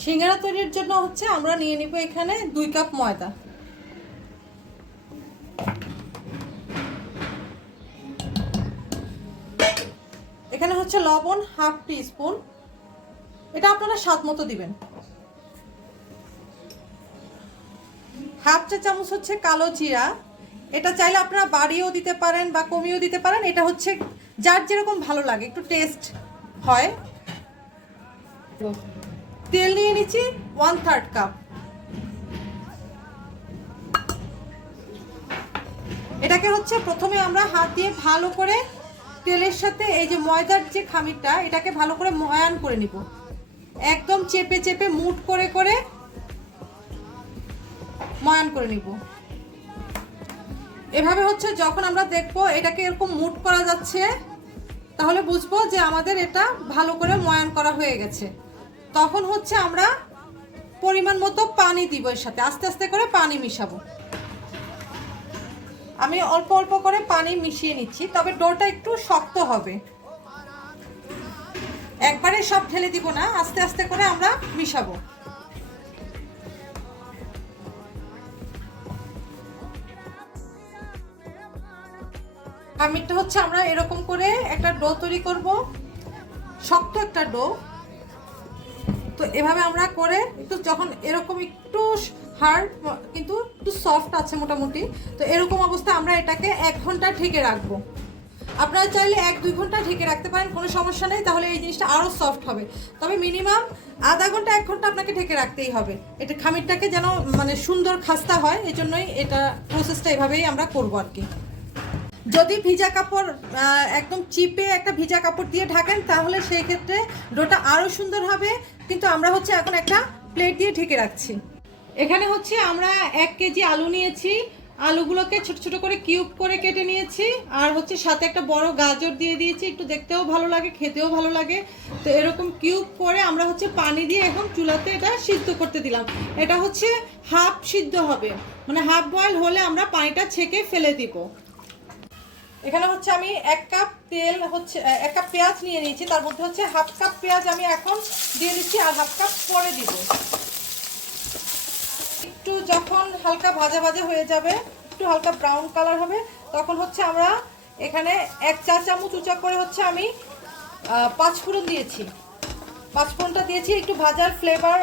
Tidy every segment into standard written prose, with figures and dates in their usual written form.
সিঙ্গারা তৈরির জন্য হচ্ছে আমরা নিয়ে নিব এখানে 2 কাপ ময়দা। এখানে হচ্ছে লবণ হাফ টি স্পুন, এটা আপনারা স্বাদ মতো দিবেন। হাফ চা চামচ হচ্ছে কালো জিরা, এটা চাইলে আপনারা বাড়িয়েও দিতে পারেন বা কমিয়েও দিতে পারেন, এটা হচ্ছে যার যেরকম ভালো লাগে, একটু টেস্ট হয়। তেল নিয়ে নিচ্ছি 1/3 কাপ। এটাকে হচ্ছে প্রথমে আমরা হাত দিয়ে ভালো করে তেলের সাথে এই যে ময়দার যে খামিরটা, এটাকে ভালো করে ময়ান করে নিব, একদম চেপে চেপে মুট করে করে ময়ান করে নিব। এভাবে হচ্ছে যখন আমরা দেখব এটাকে এরকম মুট করা যাচ্ছে, তাহলে বুঝবো যে আমাদের এটা ভালো করে ময়ান করা হয়ে গেছে। তখন হচ্ছে আমরা পরিমাণ মতো পানি দিব, এর সাথে আস্তে আস্তে করে পানি মিশাবো। আমি অল্প অল্প করে পানি মিশিয়ে নিচ্ছি, তবে ডোটা একটু শক্ত হবে, একবারে সব ঢেলে দিব না, আস্তে আস্তে করে আমরা মিশাবো। খামিরটা হচ্ছে আমরা এরকম করে একটা ডো তৈরি করব, শক্ত একটা ডো। তো এভাবে আমরা করে একটু যখন এরকম একটু হার্ড কিন্তু একটু সফট আছে মোটামুটি, তো এরকম অবস্থা আমরা এটাকে 1 ঘন্টা ঢেকে রাখবো। আপনারা চাইলে 1-2 ঘন্টা ঢেকে রাখতে পারেন, কোনো সমস্যা নেই, তাহলে এই জিনিসটা আরও সফট হবে। তবে মিনিমাম আধা ঘন্টা 1 ঘন্টা আপনাকে ঢেকে রাখতেই হবে, এটা খামিরটাকে যেন মানে সুন্দর খাস্তা হয়, এই জন্যই এটা প্রসেসটা এভাবেই আমরা করবো আর কি। যদি ভিজা কাপড় একদম চিপে একটা ভিজা কাপড় দিয়ে ঢাকেন, তাহলে সেই ক্ষেত্রে ডোটা আরও সুন্দর হবে। কিন্তু আমরা হচ্ছে এখন একটা প্লেট দিয়ে ঢেকে রাখছি। এখানে হচ্ছে আমরা 1 কেজি আলু নিয়েছি, আলুগুলোকে ছোট ছোট করে কিউব করে কেটে নিয়েছি, আর হচ্ছে সাথে একটা বড় গাজর দিয়ে দিয়েছি, একটু দেখতেও ভালো লাগে খেতেও ভালো লাগে। তো এরকম কিউব করে আমরা হচ্ছে পানি দিয়ে এখন চুলাতে এটা সিদ্ধ করতে দিলাম। এটা হচ্ছে হাফ সিদ্ধ হবে, মানে হাফ বয়েল হলে আমরা পানিটা ছেঁকে ফেলে দিব। এখানে হচ্ছে আমি 1 কাপ তেল হচ্ছে 1 কাপ পেঁয়াজ নিয়ে নিয়েছি, তার মধ্যে হচ্ছে হাফ কাপ পেঁয়াজ আমি এখন দিয়ে দিচ্ছি আর হাফ কাপ পরে দিব। একটু যখন হালকা ভাজা ভাজা হয়ে যাবে, একটু হালকা ব্রাউন কালার হবে, তখন হচ্ছে আমরা এখানে 1 চা চামচ উঁচা করে হচ্ছে আমি 5 ফোড়ন দিয়েছি। 5 ফোড়নটা দিয়েছি, একটু ভাজার ফ্লেভার,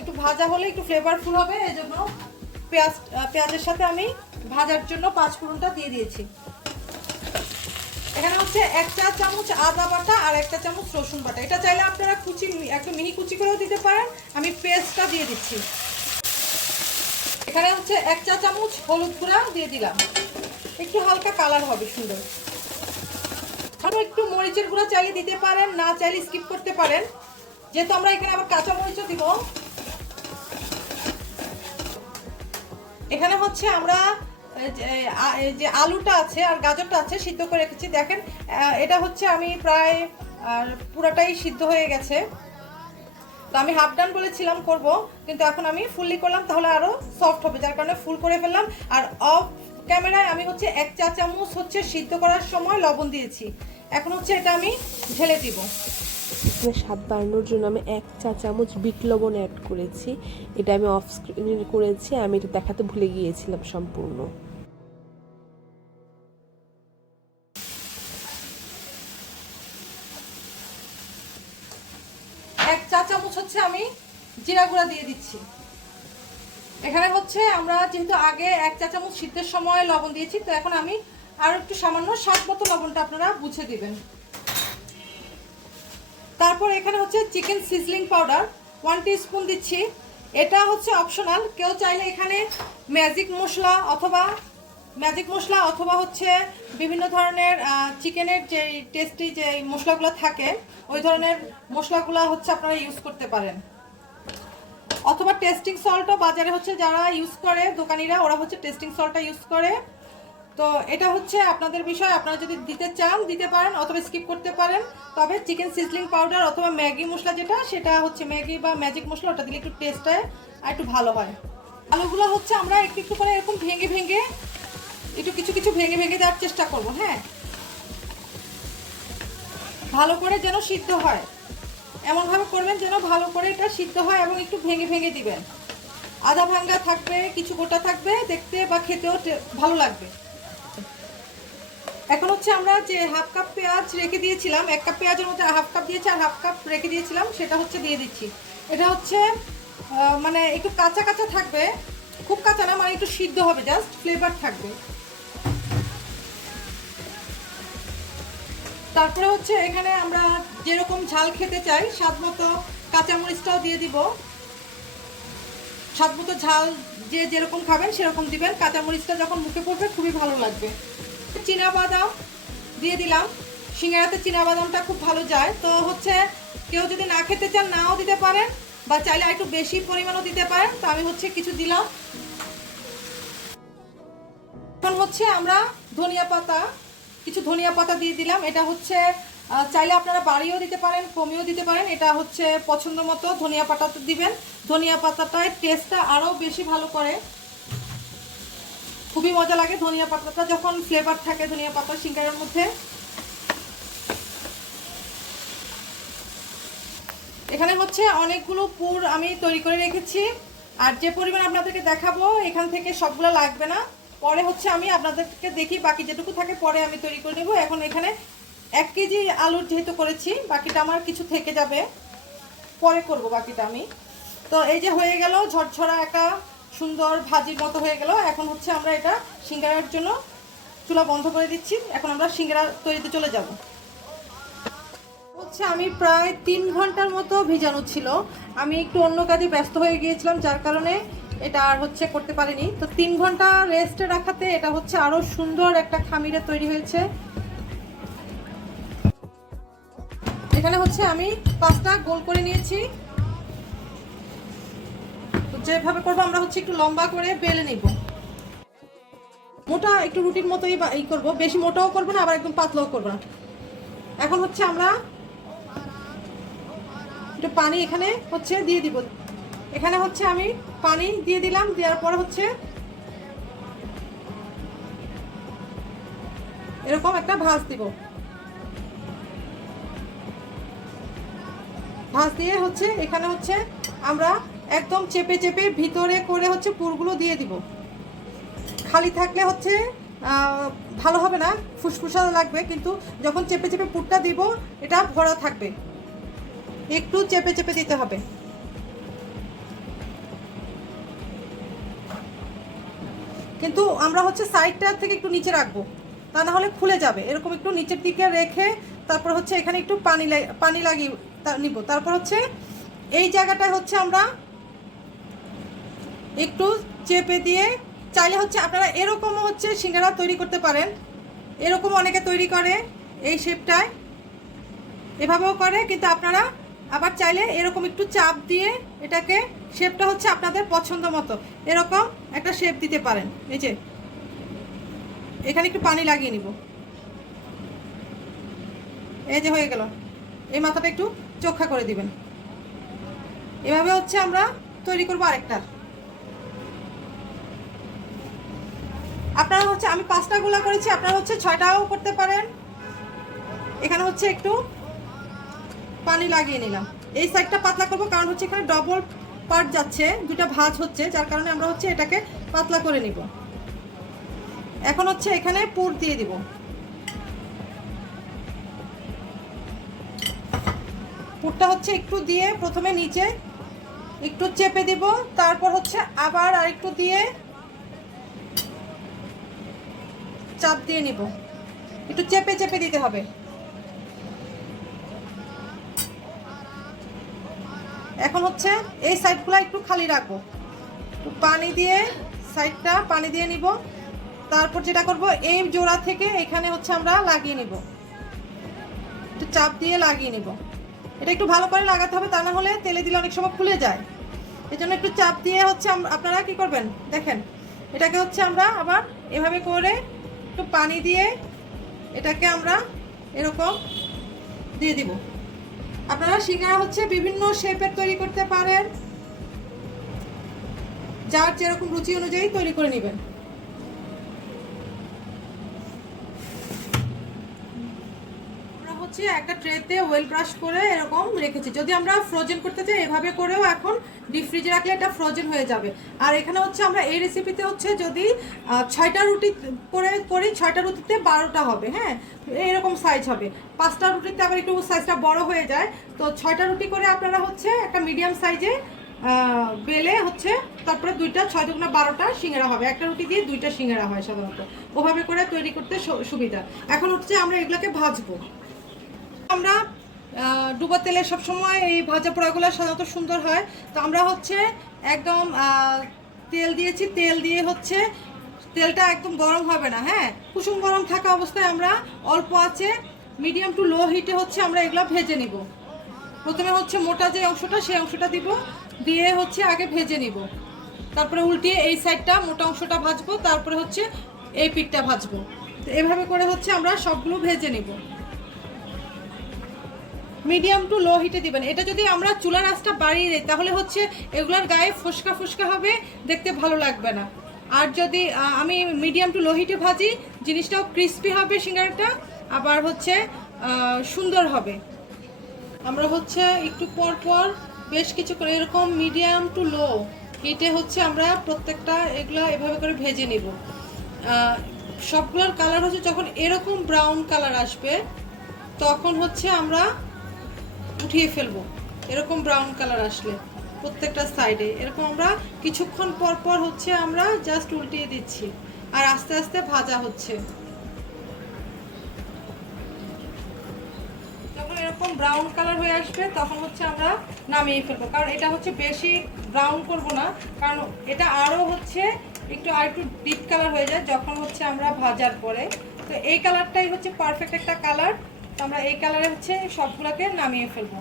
একটু ভাজা হলে একটু ফ্লেভারফুল হবে, এই জন্য পেঁয়াজের সাথে আমি ভাজার জন্য 5 ফোড়নটা দিয়ে দিয়েছি। এখানে হচ্ছে 1 চা চামচ আদা বাটা আর 1 চা চামচ রসুন বাটা, এটা চাইলে আপনারা কুচি একটু মিহি কুচি করেও দিতে পারেন, আমি পেস্টটা দিয়ে দিচ্ছি। এখানে হচ্ছে 1 চা চামচ হলুদ গুঁড়া দিয়ে দিলাম, একটু হালকা কালার হবে সুন্দর। আরও একটু মরিচের গুঁড়া চাইলে দিতে পারেন, না চাইলে স্কিপ করতে পারেন, যেহেতু আমরা এখানে আবার কাঁচা মরিচও দিব। এখানে হচ্ছে আমরা যে আলুটা আছে আর গাজরটা আছে সিদ্ধ করে রেখেছি, দেখেন এটা হচ্ছে আমি প্রায় পুরাটাই সিদ্ধ হয়ে গেছে। তো আমি হাফ ডান বলেছিলাম করব, কিন্তু এখন আমি ফুললি করলাম, তাহলে আরও সফট হবে, যার কারণে ফুল করে ফেললাম। আর অফ ক্যামেরায় আমি হচ্ছে 1 চা চামচ হচ্ছে সিদ্ধ করার সময় লবণ দিয়েছি, এখন হচ্ছে এটা আমি ঢেলে দিব। এখানে স্বাদ বাড়ানোর জন্য আমি 1 চা চামচ বিট লবণ অ্যাড করেছি, এটা আমি অফ স্ক্রিনে করেছি, আমি এটা দেখাতে ভুলে গিয়েছিলাম সম্পূর্ণ। 1 চা চামচ হচ্ছে আমি জিরা গুঁড়া দিয়ে দিচ্ছি। এখানে হচ্ছে আমরা যেহেতু আগে 1 চা চামচ সিদ্ধের সময় লবণ দিয়েছি, তো এখন আমি আরও একটু সামান্য স্বাদ মতো লবণটা আপনারা বুঝে দিবেন। তারপর এখানে হচ্ছে চিকেন সিজলিং পাউডার 1 টিস্পুন দিচ্ছি, এটা হচ্ছে অপশনাল, কেউ চাইলে এখানে ম্যাজিক মশলা অথবা হচ্ছে বিভিন্ন ধরনের চিকেনের যে টেস্টি যে মশলাগুলো থাকে, ওই ধরনের মশলাগুলো হচ্ছে আপনারা ইউজ করতে পারেন, অথবা টেস্টিং সল্টও বাজারে হচ্ছে যারা ইউজ করে দোকানিরা, ওরা হচ্ছে টেস্টিং সল্টটা ইউজ করে। তো এটা হচ্ছে আপনাদের বিষয়, আপনারা যদি দিতে চান দিতে পারেন অথবা স্কিপ করতে পারেন। তবে চিকেন সিজলিং পাউডার অথবা ম্যাগি মশলা যেটা, সেটা হচ্ছে ম্যাগি বা ম্যাজিক মশলা, ওটা দিলে একটু টেস্টটা আর একটু ভালো হয়। আলুগুলো হচ্ছে আমরা একটু একটু করে এরকম ভেঙে ভেঙে একটু কিছু কিছু ভেঙে ভেঙে দেওয়ার চেষ্টা করব, হ্যাঁ, ভালো করে যেন সিদ্ধ হয়। এমনভাবে করবেন যেন ভালো করে এটা সিদ্ধ হয় এবং একটু ভেঙে ভেঙে দিবেন। আধা ভাঙ্গা থাকবে, কিছু গোটা থাকবে, দেখতে বা খেতেও ভালো লাগবে। এখন হচ্ছে আমরা যে হাফ কাপ পেঁয়াজ রেখে দিয়েছিলাম, 1 কাপ পেঁয়াজের মধ্যে হাফ কাপ দিয়েছি আর হাফ কাপ রেখে দিয়েছিলাম, সেটা হচ্ছে দিয়ে দিচ্ছি। এটা হচ্ছে মানে একটু কাঁচা কাঁচা থাকবে, খুব কাঁচা না, মানে একটু সিদ্ধ হবে, জাস্ট ফ্লেভার থাকবে। তারপরে হচ্ছে এখানে আমরা যেরকম ঝাল খেতে চাই স্বাদ মতো কাঁচামরিচটাও দিয়ে দিব। স্বাদ মতো ঝাল যে যেরকম খাবেন সেরকম দিবেন। কাঁচামরিচটা যখন মুখে পড়বে খুবই ভালো লাগবে। চীনাবাদাম দিয়ে দিলাম, সিঙ্গারাতে চীনাবাদামটা খুব ভালো যায়। তো হচ্ছে কেউ যদি না খেতে চান নাও দিতে পারেন, বা চাইলে একটু বেশি পরিমাণও দিতে পারেন। তো আমি হচ্ছে কিছু দিলাম। এখন হচ্ছে আমরা কিছু ধনিয়া পাতা দিয়ে দিলাম। এটা হচ্ছে চাইলে আপনারা বাড়িও দিতে পারেন, কমিও দিতে পারেন, এটা হচ্ছে পছন্দ মতো ধনিয়া পাতা দিবেন। ধনিয়া পাতাটায় টেস্টটা আরও বেশি ভালো করে, খুবই মজা লাগে ধনিয়া পাতাটা যখন ফ্লেভার থাকে ধনিয়া পাতার সিঙ্গারার মধ্যে। এখানে হচ্ছে অনেকগুলো পুর আমি তৈরি করে রেখেছি, আর যে পরিমাণ আপনাদেরকে দেখাবো এখান থেকে সবগুলো লাগবে না। পরে হচ্ছে আমি আপনাদেরকে দেখি বাকি যেটুকু থাকে পরে আমি তৈরি করে নেব। এখন এখানে 1 কেজি আলুর যেহেতু করেছি, বাকিটা আমার কিছু থেকে যাবে, পরে করব বাকিটা আমি। তো এই যে হয়ে গেল ঝরঝরা একটা সুন্দর ভাজির মতো হয়ে গেল। এখন হচ্ছে আমরা এটা সিঙ্গারার জন্য চুলা বন্ধ করে দিচ্ছি। এখন আমরা সিঙ্গারা তৈরিতে চলে যাব। হচ্ছে আমি প্রায় 3 ঘন্টার মতো ভিজানো ছিল। আমি একটু অন্য কাজে ব্যস্ত হয়ে গিয়েছিলাম, যার কারণে এটা আর হচ্ছে করতে পারিনি। তো 3 ঘন্টা রেস্টে রাখাতে এটা হচ্ছে আরো সুন্দর একটা খামিরে তৈরি হয়েছে। এখানে হচ্ছে আমি 5টা গোল করে নিয়েছি। তো যেভাবে করবো আমরা হচ্ছে একটু লম্বা করে বেলে নিব। মোটা একটু রুটির মতোই করব, বেশি মোটাও করবো না আবার একদম পাতলাও করবো না। এখন হচ্ছে আমরা একটু পানি এখানে হচ্ছে দিয়ে দিব। এখানে হচ্ছে আমি পানি দিয়ে দিলাম, দেওয়ার পর হচ্ছে এরকম একটা ভাঁজ দিব। ভাঁজ দিয়ে হচ্ছে এখানে হচ্ছে আমরা একদম চেপে চেপে ভিতরে করে হচ্ছে পুরগুলো দিয়ে দিব। খালি থাকলে হচ্ছে ভালো হবে না, ফুসফুসা লাগবে, কিন্তু যখন চেপে চেপে পুরটা দিব এটা ভরা থাকবে। একটু চেপে চেপে দিতে হবে। কিন্তু আমরা হচ্ছে সাইডটা থেকে একটু নিচে রাখবো, তা না হলে খুলে যাবে। এরকম একটু নিচের দিকে রেখে তারপর হচ্ছে এখানে একটু পানি লাগিয়ে নিব। তারপর হচ্ছে এই জায়গাটায় হচ্ছে আমরা একটু চেপে দিয়ে, চাইলে হচ্ছে আপনারা এরকমও হচ্ছে সিঙ্গারা তৈরি করতে পারেন। এরকম অনেকে তৈরি করে এই শেপটায়, এভাবেও করে। কিন্তু আপনারা আবার চাইলে এরকম একটু চাপ দিয়ে এটাকে শেপটা হচ্ছে আপনাদের পছন্দ মতো এরকম একটা শেপ দিতে পারেন। এই যে এখানে একটু পানি লাগিয়ে নিব। এই যে হয়ে গেল। এই মাথাটা একটু চোখা করে দিবেন। এভাবে হচ্ছে আমরা তৈরি করবো আরেকটা। আপনারা হচ্ছে আমি 5টা গোলা করেছি, আপনারা হচ্ছে 6টাও করতে পারেন। এখানে হচ্ছে একটু পানি লাগিয়ে নিলাম। এই সাইডটা পাতলা করব, কারণ হচ্ছে এখানে ডবল পার্ট যাচ্ছে, 2টা ভাঁজ হচ্ছে, যার কারণে আমরা হচ্ছে এটাকে পাতলা করে নিব। এখন হচ্ছে এখানে পুর দিয়ে দিব। পুরটা হচ্ছে একটু দিয়ে প্রথমে নিচে একটু চেপে দিব, তারপর হচ্ছে আবার আরেকটু দিয়ে চাপ দিয়ে নিব। একটু চেপে চেপে দিতে হবে। এখন হচ্ছে এই সাইডগুলো একটু খালি রাখবো, একটু পানি দিয়ে সাইডটা পানি দিয়ে নিব। তারপর যেটা করব, এই জোড়া থেকে এখানে হচ্ছে আমরা লাগিয়ে নিব, একটু চাপ দিয়ে লাগিয়ে নিব। এটা একটু ভালো করে লাগাতে হবে, তা না হলে তেলে দিলে অনেক সময় খুলে যায়। এই জন্য একটু চাপ দিয়ে হচ্ছে আপনারা কি করবেন দেখেন, এটাকে হচ্ছে আমরা আবার এভাবে করে একটু পানি দিয়ে এটাকে আমরা এরকম দিয়ে দিব। আপনারা সিঙ্গারা হচ্ছে বিভিন্ন শেপের তৈরি করতে পারেন, যার যেরকম রুচি অনুযায়ী তৈরি করে নেবেন। আমরা হচ্ছে একটা ট্রেতে ওয়েল ব্রাশ করে এরকম রেখেছি। যদি আমরা ফ্রোজেন করতে চাই এভাবে করেও এখন ডিপ ফ্রিজে রাখলে এটা ফ্রোজেন হয়ে যাবে। আর এখানে হচ্ছে আমরা এই রেসিপিতে হচ্ছে যদি 6টা রুটি করে করি, 6টা রুটিতে 12টা হবে, হ্যাঁ এরকম সাইজ হবে। 5টা রুটিতে আবার একটু সাইজটা বড় হয়ে যায়। তো 6টা রুটি করে আপনারা হচ্ছে একটা মিডিয়াম সাইজে বেলে হচ্ছে তারপরে 2টা 6 দুগুণা 12টা সিঙ্গারা হবে। একটা রুটি দিয়ে 2টা সিঙ্গারা হয় সাধারণত, ওভাবে করে তৈরি করতে সুবিধা। এখন হচ্ছে আমরা এগুলোকে ভাজবো। আমরা ডুবা তেলে সবসময় এই ভাজা পোড়াগুলো সাধারণত সুন্দর হয়। তো আমরা হচ্ছে একদম তেল দিয়েছি, তেল দিয়ে হচ্ছে তেলটা একদম গরম হবে না, হ্যাঁ কুসুম গরম থাকা অবস্থায় আমরা অল্প আছে মিডিয়াম টু লো হিটে হচ্ছে আমরা এগুলো ভেজে নিব। প্রথমে হচ্ছে মোটা যে অংশটা সেই অংশটা দিব, দিয়ে হচ্ছে আগে ভেজে নিব, তারপরে উল্টিয়ে এই সাইডটা মোটা অংশটা ভাজবো, তারপরে হচ্ছে এই পিঠটা ভাজবো। তো এভাবে করে হচ্ছে আমরা সবগুলো ভেজে নিব। মিডিয়াম টু লো হিটে দিবেন। এটা যদি আমরা চুলার আঁচটা বাড়িয়ে দিই তাহলে হচ্ছে এগুলোর গায়ে ফোসকা ফোসকা হবে, দেখতে ভালো লাগবে না। আর যদি আমি মিডিয়াম টু লো হিটে ভাজি, জিনিসটাও ক্রিস্পি হবে সিঙ্গারাটা, আবার হচ্ছে সুন্দর হবে। আমরা হচ্ছে একটু পর পর বেশ কিছু করে এরকম মিডিয়াম টু লো হিটে হচ্ছে আমরা প্রত্যেকটা এগুলো এভাবে করে ভেজে নিব। সবগুলোর কালার হচ্ছে যখন এরকম ব্রাউন কালার আসবে তখন হচ্ছে আমরা উঠিয়ে ফেলবো। এরকম ব্রাউন কালার আসলে প্রত্যেকটা সাইডে এরকম আমরা কিছুক্ষণ পর পর হচ্ছে আমরা জাস্ট উল্টিয়ে দিচ্ছি আর আস্তে আস্তে ভাজা হচ্ছে। যখন এরকম ব্রাউন কালার হয়ে আসবে তখন হচ্ছে আমরা নামিয়ে ফেলবো, কারণ এটা হচ্ছে বেশি ব্রাউন করব না, কারণ এটা আরও হচ্ছে একটু ডিপ কালার হয়ে যায় যখন হচ্ছে আমরা ভাজার পরে। তো এই কালারটাই হচ্ছে পারফেক্ট একটা কালার। তো আমরা এই কালারে হচ্ছে সবগুলোকে নামিয়ে ফেলবো।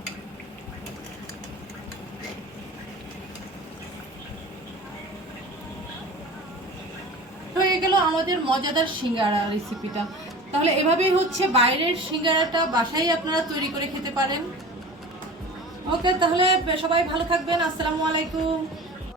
হয়ে গেল আমাদের মজাদার সিঙ্গারা রেসিপিটা। তাহলে এভাবেই হচ্ছে বাইরের সিঙ্গারাটা বাসায় আপনারা তৈরি করে খেতে পারেন। ওকে, তাহলে সবাই ভালো থাকবেন। আসসালামু আলাইকুম।